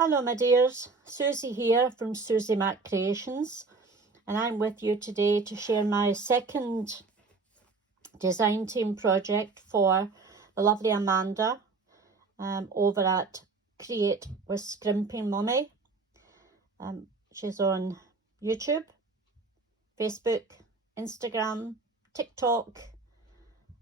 Hello my dears, Susie here from Susie Mac Creations, and I'm with you today to share my second design team project for the lovely Amanda over at Create with Scrimping Mummy. She's on YouTube, Facebook, Instagram, TikTok.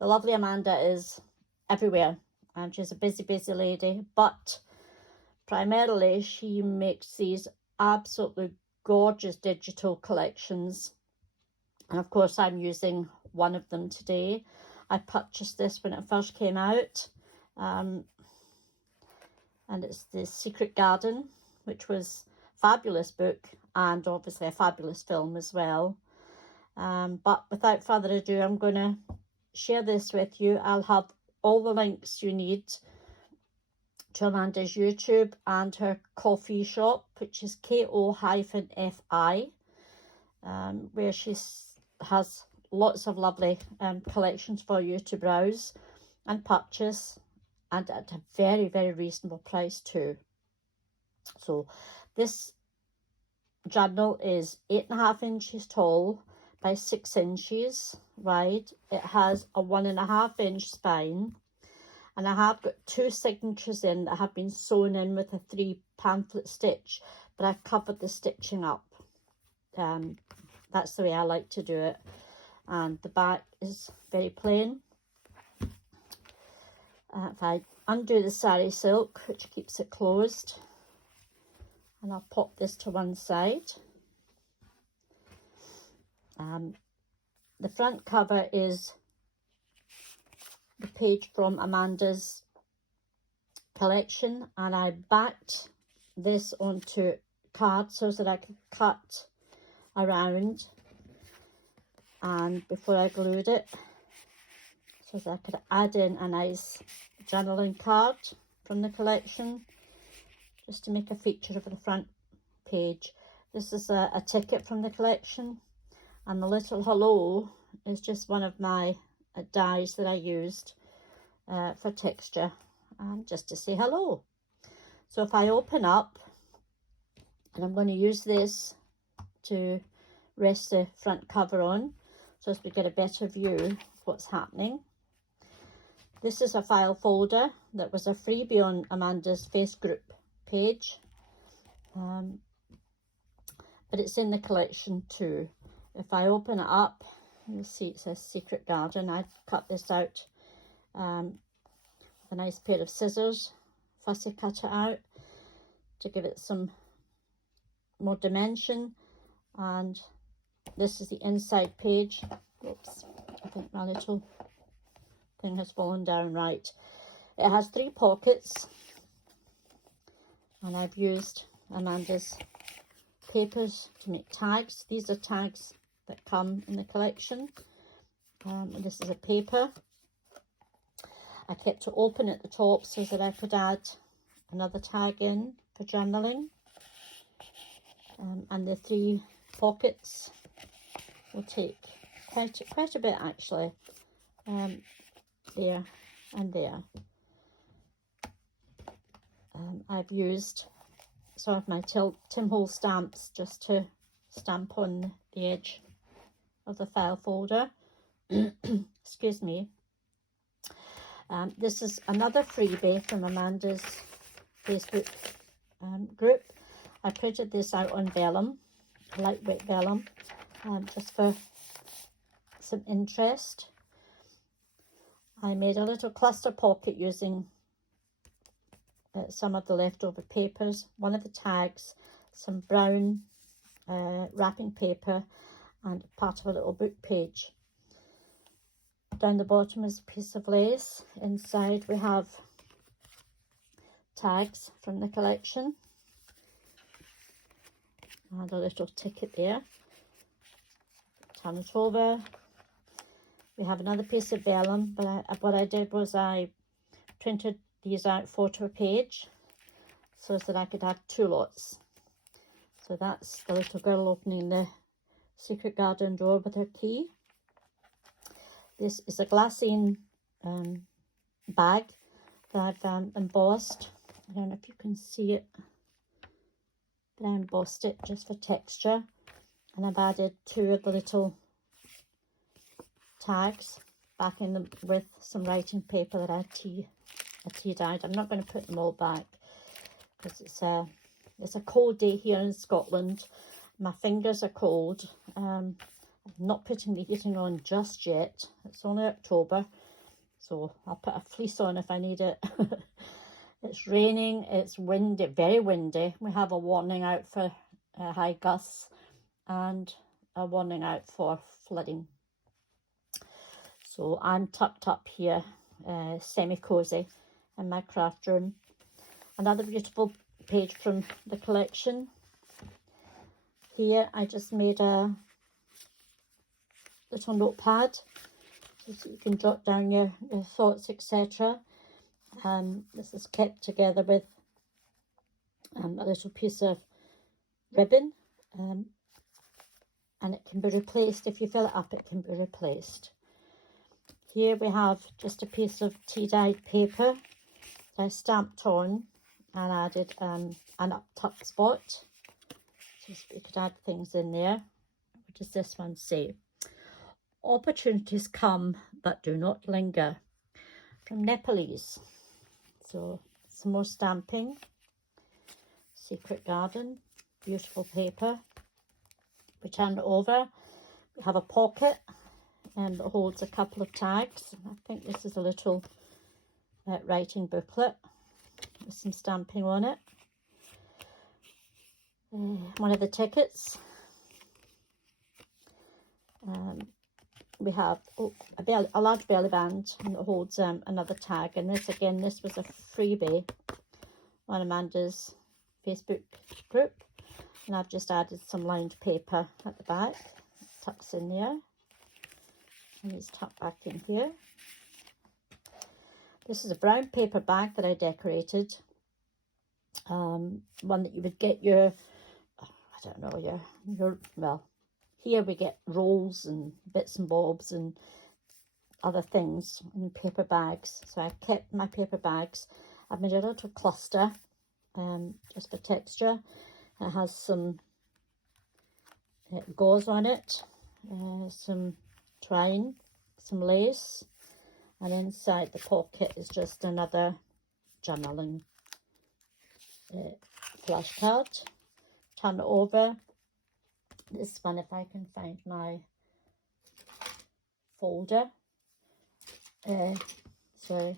The lovely Amanda is everywhere and she's a busy lady, but primarily, she makes these absolutely gorgeous digital collections. And of course, I'm using one of them today. I purchased this when it first came out. And it's The Secret Garden, which was a fabulous book and obviously a fabulous film as well. But without further ado, I'm going to share this with you. I'll have all the links you need to Amanda's YouTube and her coffee shop, which is ko-fi, where she has lots of lovely collections for you to browse and purchase, and at a very reasonable price too. So this journal is 8.5 inches tall by 6 inches wide. It has a 1.5 inch spine. And I have got 2 signatures in that have been sewn in with a 3 pamphlet stitch, but I've covered the stitching up. That's the way I like to do it. And the back is very plain. If I undo the sari silk, which keeps it closed, and I'll pop this to one side. The front cover is the page from Amanda's collection, and I backed this onto cards so that I could cut around, and before I glued it, so that I could add in a nice journaling card from the collection, just to make a feature of the front page. This is a ticket from the collection, and the little hello is just one of my dies that I used for texture, and just to say hello. So if I open up, and I'm going to use this to rest the front cover on so as we get a better view of what's happening. This is a file folder that was a freebie on Amanda's Facebook page, but it's in the collection too. If I open it up, you'll see it says Secret Garden. I cut this out with a nice pair of scissors, fussy cut it out to give it some more dimension. And this is the inside page. Oops, I think my little thing has fallen down. Right, it has 3 pockets, and I've used Amanda's papers to make tags. These are tags that come in the collection. And this is a paper. I kept it open at the top so that I could add another tag in for journaling. And the 3 pockets will take quite a bit actually. There and there. I've used some of my Tim Hole stamps just to stamp on the edge of the file folder. Excuse me. This is another freebie from Amanda's Facebook group. I printed this out on vellum, lightweight vellum, just for some interest. I made a little cluster pocket using some of the leftover papers, one of the tags, some brown wrapping paper, and part of a little book page. Down the bottom is a piece of lace. Inside we have tags from the collection and a little ticket there. Turn it over. We have another piece of vellum, but what I did was I printed these out 4 to a page so that I could have 2 lots. So that's the little girl opening the Secret Garden door with her key. This is a glassine bag that I've embossed. I don't know if you can see it but I embossed it just for texture, and I've added 2 of the little tags back in them with some writing paper that I tea dyed. I'm not going to put them all back because it's a cold day here in Scotland. My fingers are cold. I'm not putting the heating on just yet. It's only October, so I'll put a fleece on if I need it. It's raining, it's windy, very windy. We have a warning out for high gusts and a warning out for flooding. So I'm tucked up here, semi-cozy in my craft room. Another beautiful page from the collection. Here I just made a little notepad so you can jot down your thoughts, etc. This is kept together with a little piece of ribbon, and it can be replaced. If you fill it up, it can be replaced. Here we have just a piece of tea dyed paper that I stamped on and added an up tuck spot. So you could add things in there. What does this one say? Opportunities come but do not linger. From Nepalese. So some more stamping. Secret Garden. Beautiful paper. We turn it over. We have a pocket that holds a couple of tags. I think this is a little writing booklet with some stamping on it. One of the tickets. We have a large belly band, and it holds another tag. And this, again, this was a freebie on Amanda's Facebook group. And I've just added some lined paper at the back. It tucks in there. And it's tucked back in here. This is a brown paper bag that I decorated. One that you would get your, I don't know, your well, here we get rolls and bits and bobs and other things in paper bags. So I kept my paper bags. I've made a little cluster just for texture. It has some gauze on it, some twine, some lace, and inside the pocket is just another journaling flashcard. Turn it over. This one, if I can find my folder. Sorry.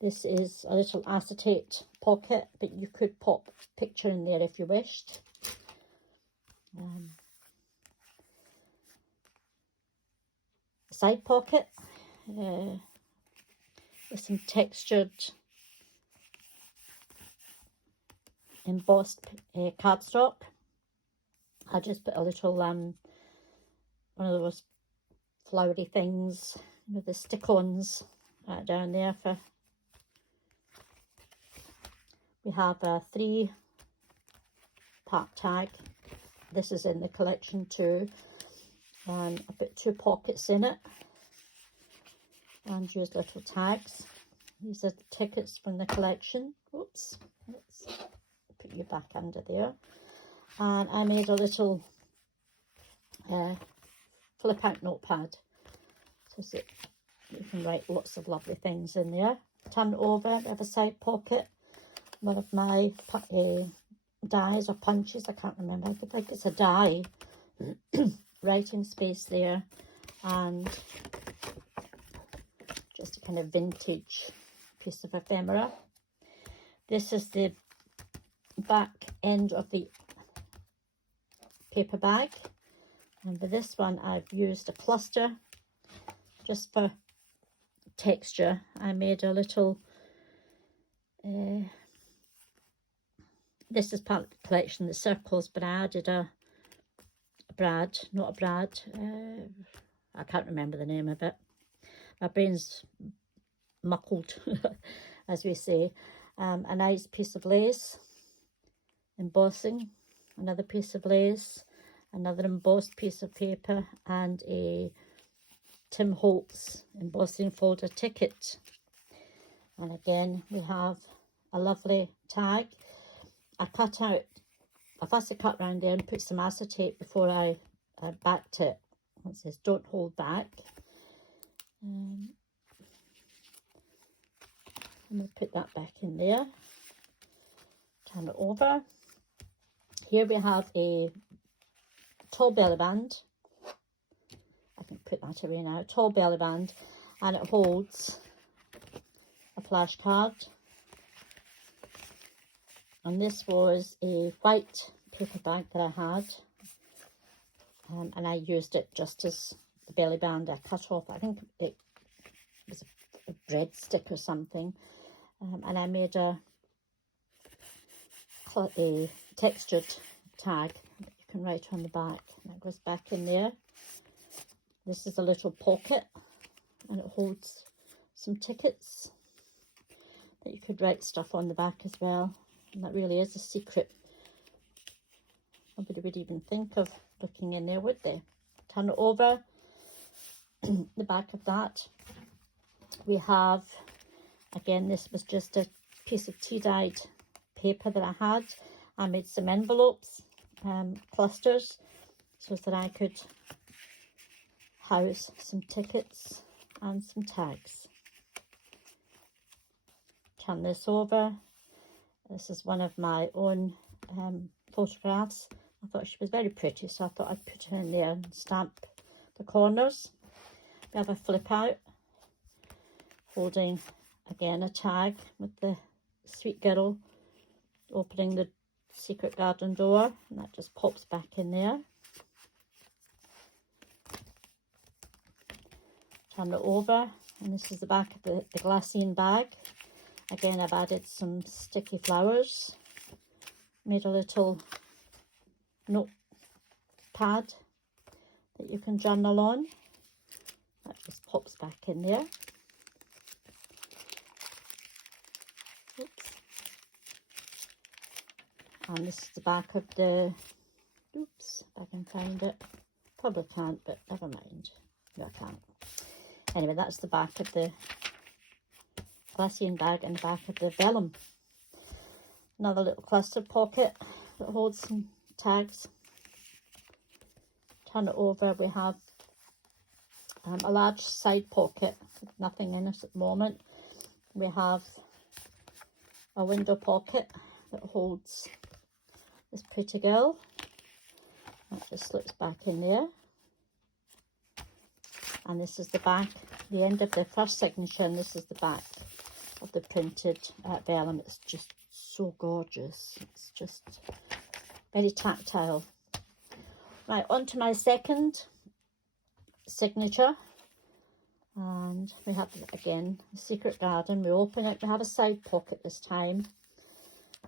This is a little acetate pocket, but you could pop a picture in there if you wished. Side pocket with some textured embossed cardstock. I just put a little one of those flowery things, you know, the stick-ons down there for. We have a 3-part tag. This is in the collection too. And I put 2 pockets in it and used little tags. These are the tickets from the collection. Oops, let's put you back under there. And I made a little flip out notepad so that you can write lots of lovely things in there. Turn it over, I have a side pocket. One of my dies or punches, I can't remember. I think it's a die. Writing space there, and just a kind of vintage piece of ephemera. This is the back end of the paper bag, and for this one I've used a cluster just for texture. I made a little this is part of the collection, the circles, but I added a brad, not a brad, I can't remember the name of it. My brain's muckled, as we say. A nice piece of lace, embossing, another piece of lace, another embossed piece of paper, and a Tim Holtz embossing folder ticket. And again, we have a lovely tag. I cut out a fussy cut round there and put some acetate before I backed it. It says don't hold back. I'm going to put that back in there. Turn it over. Here we have a tall belly band. I can put that away now. Tall belly band, and it holds a flashcard. And this was a white paper bag that I had, and I used it just as the belly band. I cut off, I think it was a breadstick or something, and I made a textured tag that you can write on the back, and it goes back in there. This is a little pocket, and it holds some tickets that you could write stuff on the back as well. And that really is a secret. Nobody would even think of looking in there, would they? Turn it over. The back of that, we have, again, this was just a piece of tea-dyed paper that I had. I made some envelopes, clusters, so that I could house some tickets and some tags. Turn this over. This is one of my own photographs. I thought she was very pretty, so I thought I'd put her in there and stamp the corners. We have a flip out, holding again a tag with the sweet girl opening the secret garden door, and that just pops back in there. Turn it over, and this is the back of the glassine bag. Again, I've added some sticky flowers, made a little notepad that you can journal on. That just pops back in there. Oops. And this is the back of the, oops, if I can find it. Probably can't, but never mind. No, I can't. Anyway, that's the back of the glassine bag and the back of the vellum. Another little cluster pocket that holds some tags. Turn it over. We have a large side pocket with nothing in it at the moment. We have a window pocket that holds this pretty girl. That just slips back in there. And this is the back, the end of the first signature, and this is the back of the printed vellum. It's just so gorgeous. It's just very tactile. Right, on to my second signature. And we have, again, the secret garden. We open it. We have a side pocket this time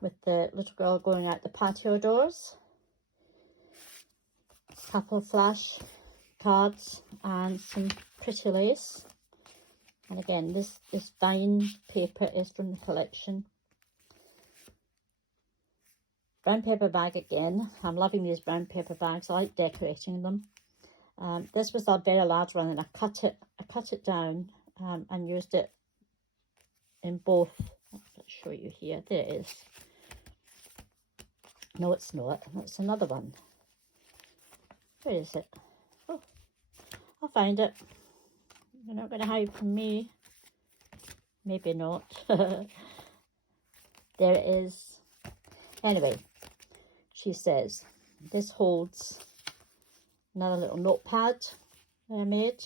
with the little girl going out the patio doors. A couple of flash cards and some pretty lace. And again, this vine paper is from the collection. Brown paper bag again. I'm loving these brown paper bags. I like decorating them. This was a very large one, and I cut it down and used it in both. Let's show you here. There it is. No, it's not. That's another one. Where is it? Oh, I'll find it. You're not going to hide from me. Maybe not. There it is. Anyway, she says, this holds another little notepad that I made.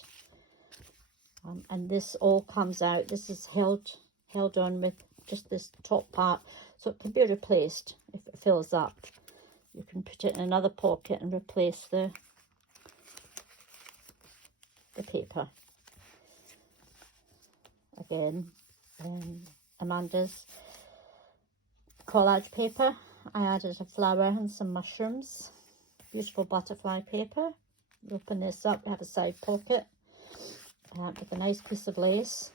And this all comes out. This is held on with just this top part. So it can be replaced if it fills up. You can put it in another pocket and replace the paper. Again, Amanda's collage paper. I added a flower and some mushrooms. Beautiful butterfly paper. We open this up. We have a side pocket with a nice piece of lace.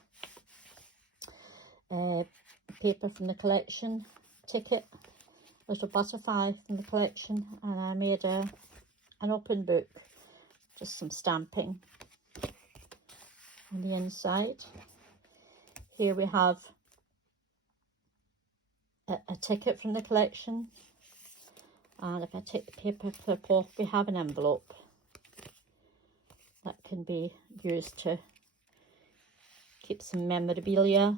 Paper from the collection. Ticket. Little butterfly from the collection. And I made an open book. Just some stamping on the inside. Here we have a ticket from the collection. And if I take the paper clip off, we have an envelope that can be used to keep some memorabilia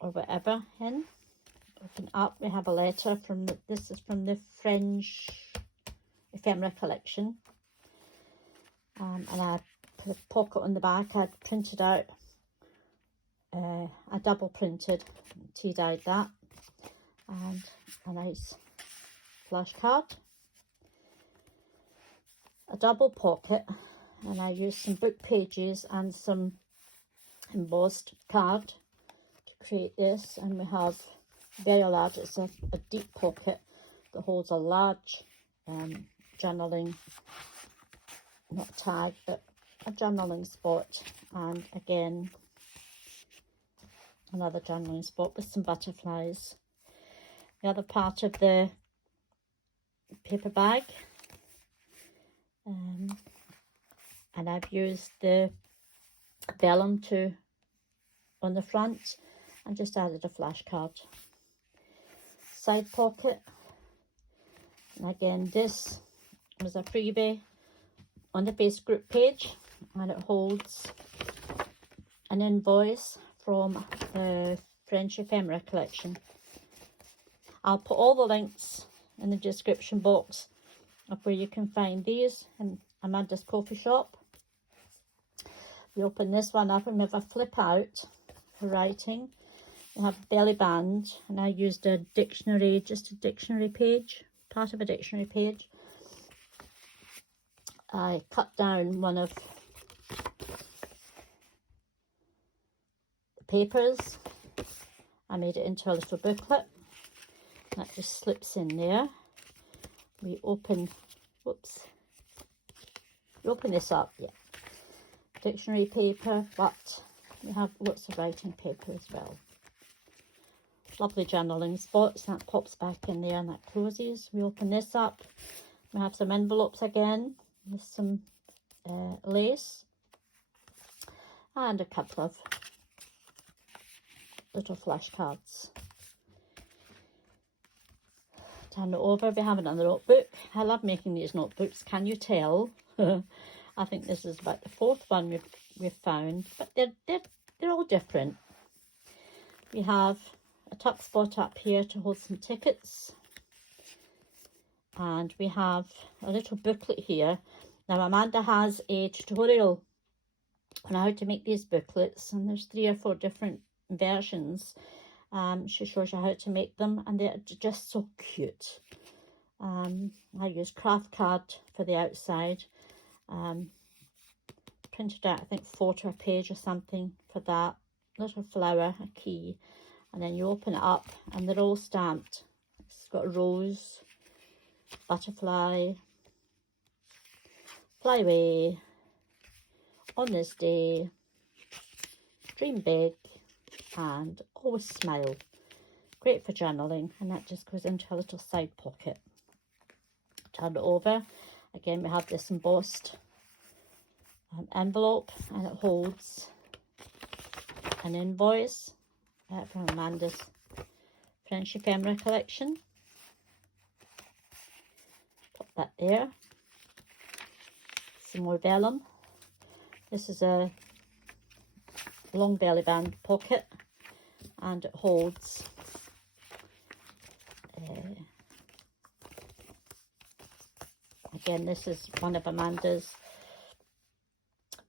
or whatever in. Open up, we have a letter from, this is from the French ephemera collection. And I put a pocket on the back. I printed out, I double printed, tea dyed that, and a nice flashcard. A double pocket, and I used some book pages and some embossed card to create this. And we have very large, it's a deep pocket that holds a large journaling, not tag, but a journaling spot, and again another journaling spot with some butterflies. The other part of the paper bag, and I've used the vellum to on the front and just added a flashcard. Side pocket, and again this was a freebie on the Facebook page, and it holds an invoice from the French ephemera collection. I'll put all the links in the description box of where you can find these in Amanda's coffee shop. We open this one up and we have a flip out for writing. We have a belly band, and I used a dictionary, just a dictionary page, part of a dictionary page. I cut down one of the papers. I made it into a little booklet. That just slips in there. We open, whoops, we open this up, yeah. Dictionary paper, but we have lots of writing paper as well. Lovely journaling spots, that pops back in there and that closes. We open this up. We have some envelopes again with some lace and a couple of little flashcards. Turn it over, we have another notebook. I love making these notebooks, can you tell? I think this is about the fourth one we've found, but they're all different. We have a tuck spot up here to hold some tickets, and we have a little booklet here. Now Amanda has a tutorial on how to make these booklets, and there's 3 or 4 different versions. She shows you how to make them, and they're just so cute. I use craft card for the outside. Printed out, I think, 4 to a page or something for that. Little flower, a key, and then you open it up and they're all stamped. It's got a rose, butterfly, fly away, on this day, dream big, and always smile. Great for journaling, and that just goes into a little side pocket. Turn it over. Again, we have this embossed envelope, and it holds an invoice from Amanda's French ephemera collection. Put that there. Some more vellum. This is a long belly band pocket, and it holds again, this is one of Amanda's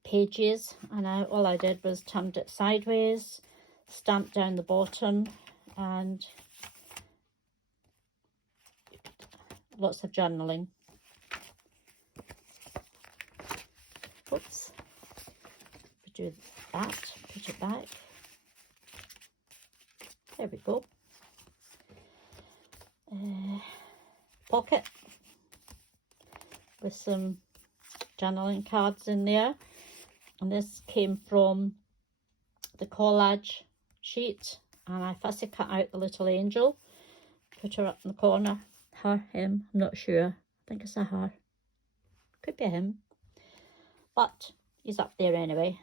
pages, and all I did was turned it sideways, stamped down the bottom, and lots of journaling. Oops. We do that, put it back. There we go. Pocket with some journaling cards in there, and this came from the collage sheet, and I fussy cut out the little angel, put her up in the corner. Her, him, I'm not sure. I think it's a her. Could be a him, but he's up there anyway.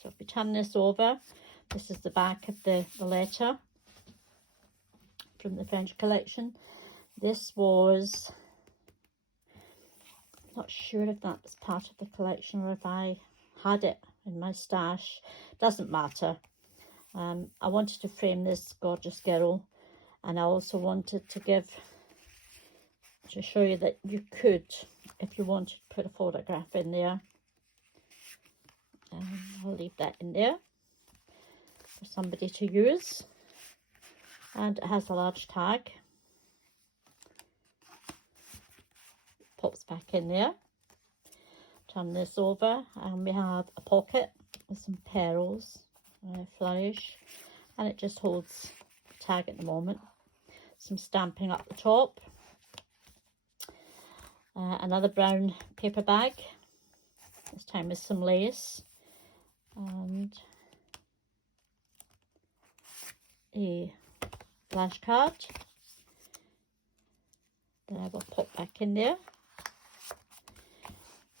So if we turn this over, this is the back of the letter from the French collection. This was, not sure if that was part of the collection or if I had it in my stash. Doesn't matter. I wanted to frame this gorgeous girl, and I also wanted to show you that you could, if you wanted, put a photograph in there. I'll leave that in there for somebody to use. And it has a large tag. Pops back in there. Turn this over and we have a pocket with some pearls, flourish, and it just holds the tag at the moment. Some stamping up the top. Another brown paper bag, this time with some lace, and a flashcard that I will pop back in there.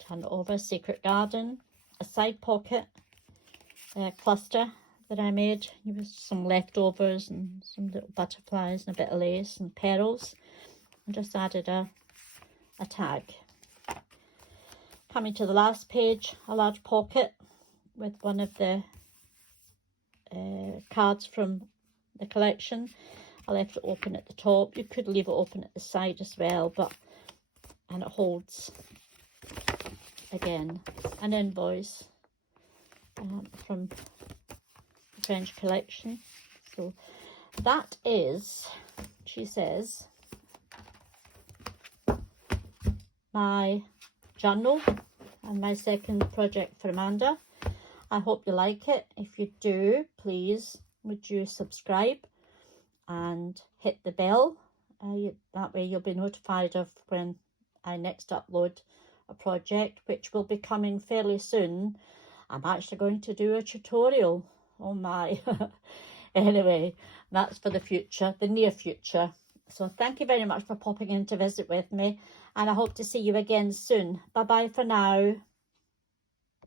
Turn it over, Secret Garden, a side pocket cluster that I made with some leftovers and some little butterflies and a bit of lace and pearls, and just added a tag. Coming to the last page, a large pocket with one of the cards from the collection. I left it open at the top. You could leave it open at the side as well, and it holds, again, an invoice from the French collection. So that is, she says, my journal and my second project for Amanda. I hope you like it. If you do, please would you subscribe and hit the bell. That way you'll be notified of when I next upload a project, which will be coming fairly soon. I'm actually going to do a tutorial. Oh my. Anyway, that's for the future, the near future. So thank you very much for popping in to visit with me, and I hope to see you again soon. Bye bye for now.